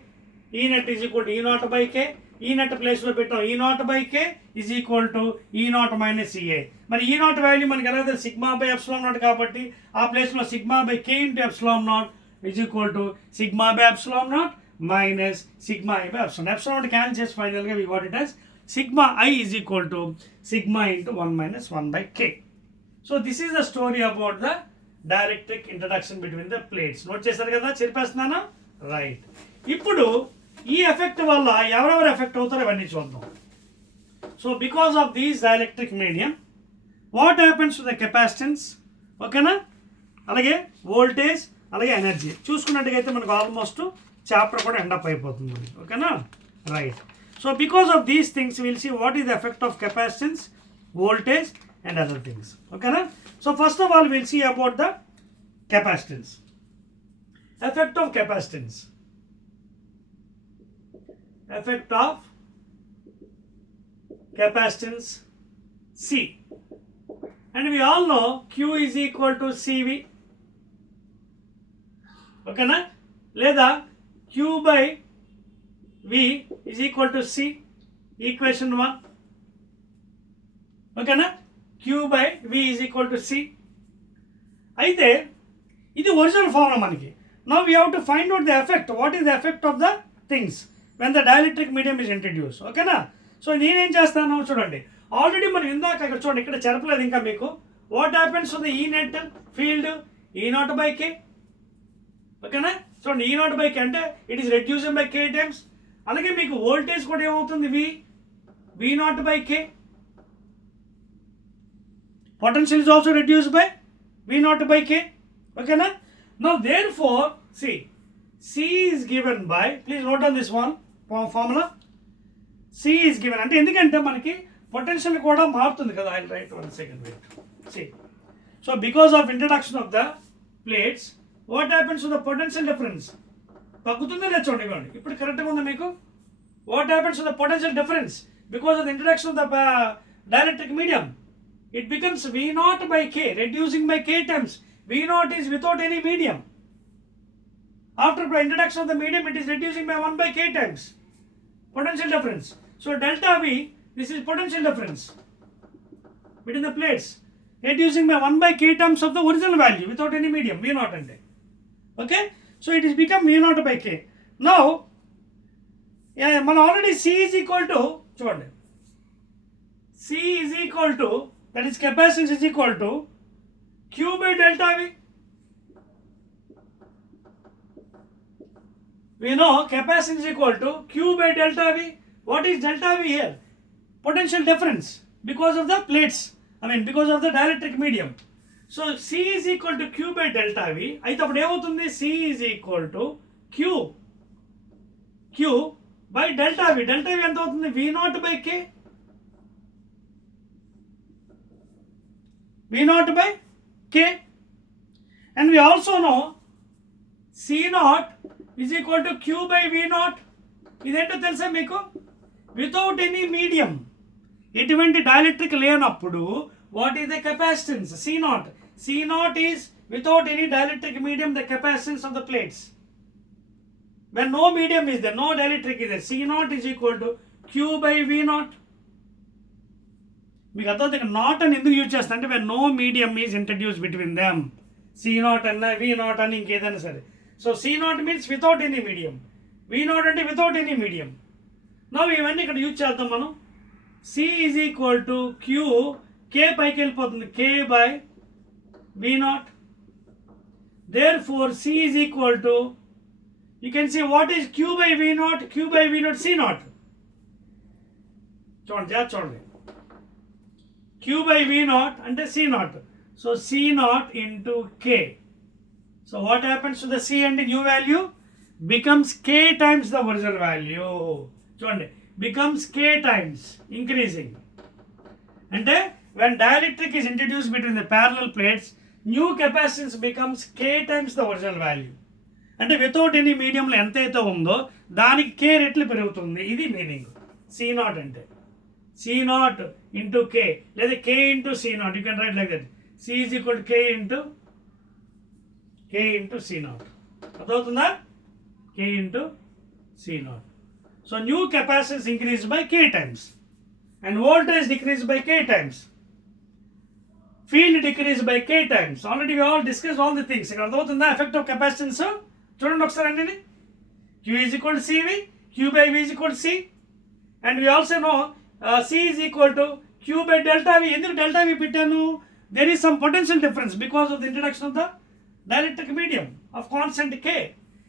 ఈ నెట్ ఈజ్ ఈక్వల్ టు ఈ నాట్ బై కే, ఈ నెట్ ప్లేస్లో పెట్టాం ఈ naught by K is equal to ఈ నాట్ మైనస్ ఈఏ. మరి ఈ నాట్ వాల్యూ మనకి ఎలా తెలుసు, సిగ్మా బై ఎప్సిలాన్ నాట్ కాబట్టి ఆ ప్లేస్లో sigma by K into epsilon not is equal to sigma by epsilon not minus sigma I by epsilon. Epsilon cancel చేసి ఫైనల్గా we got it as sigma I is equal to sigma into 1 minus 1 by k. So this is the story about the dielectric interaction between the plates. Note చేశారు కదా, చెప్పేస్తున్నానా? రైట్. ఇప్పుడు ఈ ఎఫెక్ట్ వల్ల ఎవరెవరు ఎఫెక్ట్ అవుతారో ఇవన్నీ చూద్దాం. So because of these dielectric medium what happens to the capacitance, ఓకేనా, అలాగే వోల్టేజ్, అలాగే ఎనర్జీ. చూసుకున్నట్టుగైతే మనకు ఆల్మోస్ట్ చాప్టర్ కూడా ఎండ్ అప్ అయిపోతుంది, ఓకేనా, right. So because of these things will see what is the effect of capacitance, voltage and other things, ఓకేనా. So first of all will see about the capacitance, effect of capacitance, effect of capacitance C, and we all know Q is equal to CV, ఓకేనా. లేదా Q by V is equal to C, equation 1. Okay na? Q by V is equal to C. అయితే ఇది original formula మనకి. Now we have to find out the effect. What is the effect of the things when the dielectric medium is introduced? ఓకేనా? సో నేనేం చేస్తాను చూడండి. ఆల్రెడీ మనం ఇందాక ఇక్కడ చూడండి, ఇక్కడ చెరపలేదు ఇంకా మీకు. What happens to the E net field E naught by K. ఓకేనా? చూడండి, ఈ నాట్ బై కే అంటే it is reduced by K times. అలాగే మీకు వోల్టేజ్ కూడా ఏమవుతుంది, V naught by K. Potential is also reduced by V naught by K. Okay na? Now therefore, see, C is given by, please note down this one formula. C is given అంటే ఎందుకంటే మనకి పొటెన్షియల్ కూడా మారుతుంది కదా. I'll write 1 second, wait. See, so because of introduction of the plates, what happens to the potential difference? తగ్గుతుందో లేదు చూడండి. ఇప్పుడు కరెక్ట్గా ఉందా మీకు? What happens to the potential difference because of the introduction of the dielectric medium? It becomes V naught by K, reducing by K terms. V naught is without any medium. After the introduction of the medium, it is reducing by 1 by K times. Potential difference. So delta V, this is potential difference between the plates, reducing by 1 by K terms of the original value without any medium, V naught and okay? So it is become V naught by K. Now, man already C is equal to, చూడండి, C is equal to, that is capacitance is equal to Q by delta V. We know capacitance is equal to Q by delta V. What is delta V here? Potential difference because of the plates. Because of the dielectric medium. So C is equal to Q by delta V. అయితే అప్పుడు ఏమవుతుంది? C is equal to Q by delta V. Delta V ఎంత అవుతుంది? V naught by K. V naught by K. And we also know C naught is equal to Q by V naught. ఇదేంటో తెలుసా మీకు? Without any medium, ఎటువంటి డైఎలక్ట్రిక్ లేనప్పుడు what is the capacitance? C naught. C naught is without any dielectric medium the capacitance of the plates. When no medium is there, no dielectric is there, C naught is equal to Q by V naught. మీకు అర్థం ఇక్కడ నాట్ అని ఎందుకు use చేస్తా అంటే when no medium is introduce between them. C naught అన్న V naught అని ఇంకేదైనా సరే. So C naught means without any medium, V naught అంటే వితౌట్ ఎనీ మీడియం. నవ్ ఇవన్నీ ఇక్కడ యూజ్ చేద్దాం మనం. C is equal to Q, K పైకి వెళ్ళిపోతుంది, K by V naught. Therefore C is equal to, you can see what is Q by V naught, Q by V naught C not. చూడండి Q by V naught అంటే C naught. So C naught into K. So what happens to the C and the new value? Becomes K times the original value. చూడండి, becomes K times, increasing. అంటే when dielectric is introduced between the parallel plates, new capacitance becomes K times the original value. అంటే without any మీడియంలో ఎంతైతే ఉందో దానికి K రెట్లు పెరుగుతుంది. ఇది మీనింగ్ C naught అంటే. C naught into K, లేదా K into C naught, you can write like that. C is equal to K into C naught. అర్థమవుతుందా? K into C naught. So new capacitance increased by K times and voltage decreased by K times. Field decreased by K times. Already we all discussed all the things. ఇక్కడ అర్థమవుతుందా effect of capacitance? చూడండి ఒకసారి అండి. Q is equal to CV, Q by V is equal to C, and we also know C is equal to Q by delta V. ఎందుకు delta V పెట్టాను? There is some potential difference because of the introduction of the dielectric medium of constant K,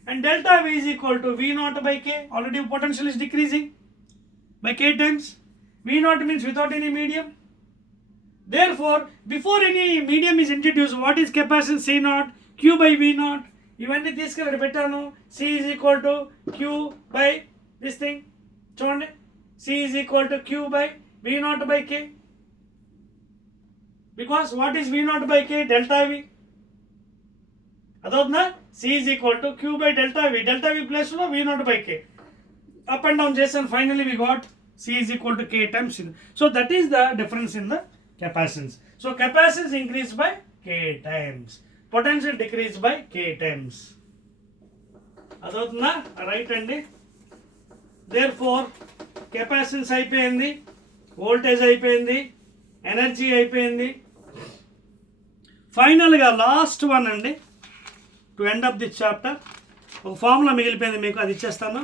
and delta V is equal to V naught by K. Already potential is decreasing by K times. V naught means without any medium. Therefore, before any medium is introduced, what is capacitance? C naught, Q by V naught. ఇవన్నీ తీసుకెళ్ళి పెట్టాను. C is equal to Q by this thing. చూడండి, C is equal to Q by V naught by K. Because what is V naught by K? Delta V. అదవుతుందా? C is equal to Q by delta V. Delta V place లో V naught by K. Up and down చేసాను. Finally we got C is equal to K times. So that is the difference in the capacitance. So capacitance increased by K times. Potential decreased by K times. అదవుతుందా? Right అండి. Therefore capacitance అయిపోయింది, voltage అయిపోయింది, energy అయిపోయింది. ఫైనల్గా last one అండి, to end up this chapter. ఒక formula మిగిలిపోయింది మీకు, అది ఇచ్చేస్తాను.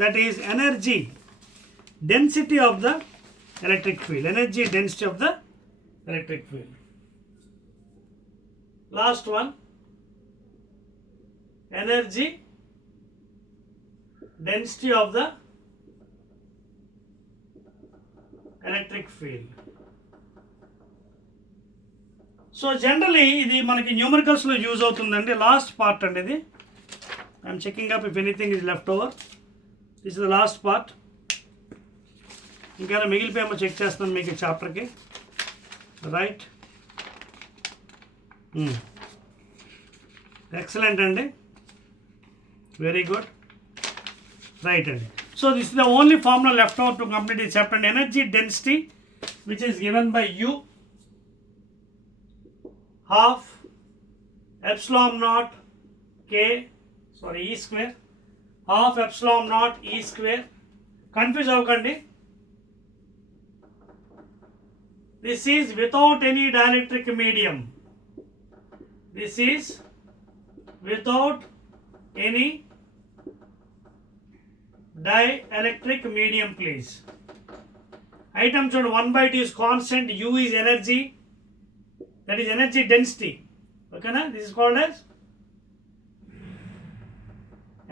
That is energy density of the electric field. Energy density of the electric field. Last one, energy density of the electric field. So generally ఇది మనకి న్యూమరికల్స్లో use అవుతుందండి. Last part అండి ఇది. I'm checking up if anything is left over. This is the last part. ఇంకేమైనా మిగిలిపోయేమో check చేస్తాను మీకు చాప్టర్కి. రైట్, ఎక్సలెంట్ అండి, వెరీ గుడ్. రైట్ అండి. So this is the only formula left over to complete this chapter అండి. Energy density which is given by U half epsilon naught E square, half epsilon naught E square. Confuse avakandi. This is without any dielectric medium. This is without any dielectric medium, please. Item shown 1/2 is constant, U is energy, that is energy density. Okay na? This is called as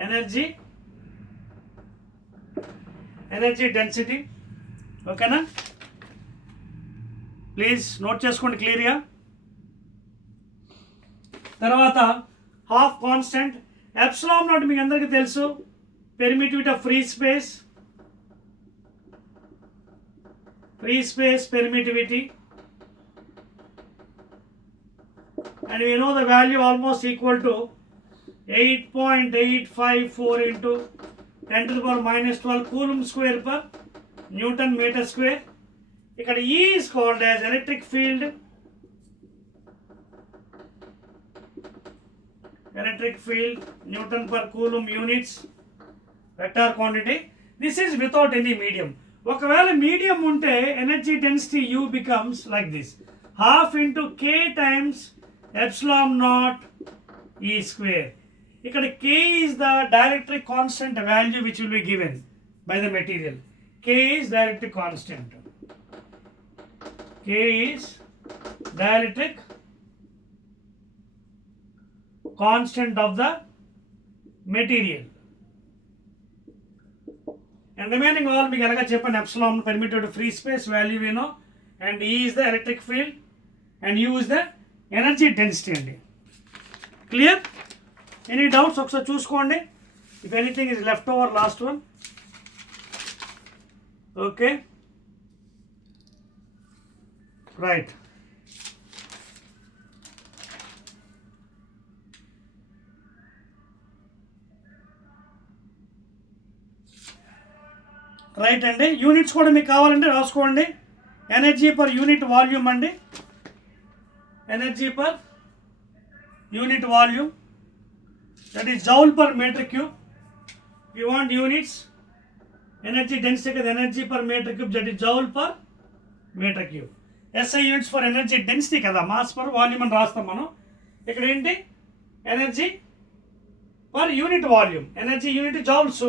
energy density. Okay na? Please note చేసుకోండి క్లియర్గా. తర్వాత half constant epsilon naught మీకు అందరికీ తెలుసు, permittivity of free space permittivity, and we know the value almost equal to 8.854 into 10 to the power minus 12 coulomb square per Newton meter square. ఇక్కడ E is called as electric field, Newton per coulomb units, vector quantity. This is without any medium. ఒకవేళ మీడియం ఉంటే energy density U becomes like this, half into K times epsilon naught E square. ఇక్కడ K is the dielectric constant value which will be given by the material. K is dielectric constant. K is dielectric constant of the material. And remaining all మీకు ఎలాగా చెప్పాను, epsilon permitted free space value we know, and E is the electric field and U is the energy density అండి. Clear? Any doubts ఒకసారి చూసుకోండి. If anything is left over, last one. Okay, right. Right అండి. యూనిట్స్ కూడా మీకు కావాలంటే రాసుకోండి. Energy per unit volume అండి, energy per unit volume, that is joule per meter cube. You want units, energy density కదా, energy per meter cube, that is joule per meter cube. SI units for energy density కదా, mass per volume అని రాస్తాం మనం. ఇక్కడ ఏంటి, energy per unit volume, energy unit joules,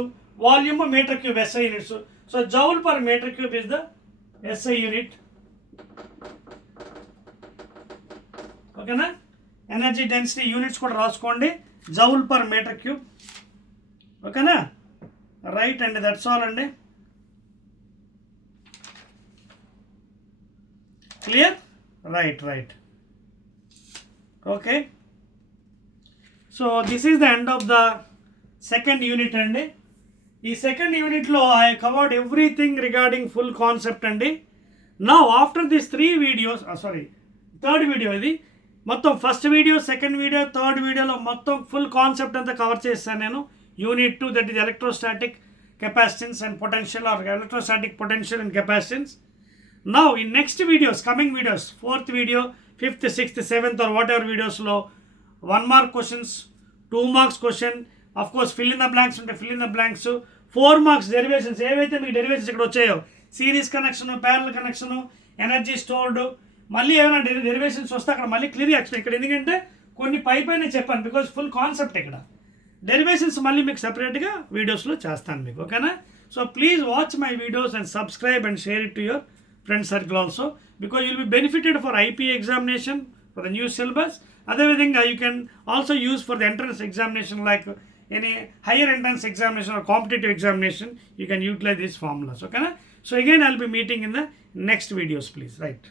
volume metre cube, SI units. So joule per metre cube is the SI unit. ఓకేనా? Energy density units కూడా రాసుకోండి, joule per metre cube. ఓకేనా? Right అండి, దట్స్ ఆల్ అండి. Clear? Right. Okay, so this is the end of the second unit అండి. ఈ second యూనిట్లో I covered everything regarding full concept అండి. Now after this 3 videos, third video ఇది. మొత్తం first video, second video, third వీడియోలో మొత్తం full concept అంతా cover చేస్తాను నేను. Unit 2, that is electrostatic capacitance and potential, or electrostatic potential and capacitance. Now in next videos, coming videos, 4th video, 5th, 6th, 7th or whatever వీడియోస్లో 1 mark questions, 2 marks question, of course fill in the blanks ఉంటే fill in the blanks, 4 marks derivations ఏవైతే మీకు derivations ఇక్కడ వచ్చాయో, series connection, parallel connection, energy stored, మళ్ళీ ఏమైనా డెరివేషన్స్ వస్తే అక్కడ మళ్ళీ క్లియర్గా ఎక్స్ప్లెయిన్. ఇక్కడ ఎందుకంటే కొన్ని పైన చెప్పాను బికాజ్ ఫుల్ కాన్సెప్ట్ ఇక్కడ. డెరివేషన్స్ మళ్ళీ మీకు సెపరేట్గా వీడియోస్లో చేస్తాను మీకు, ఓకేనా? So please watch my videos and subscribe and share it to your friend circle also, because you'll be benefited for IPE examination, for the new syllabus. Otherwise, you can also use for the entrance examination, like any higher entrance examination or competitive examination, you can utilize these formulas, okay? So again, I'll be meeting in the next videos, please, right?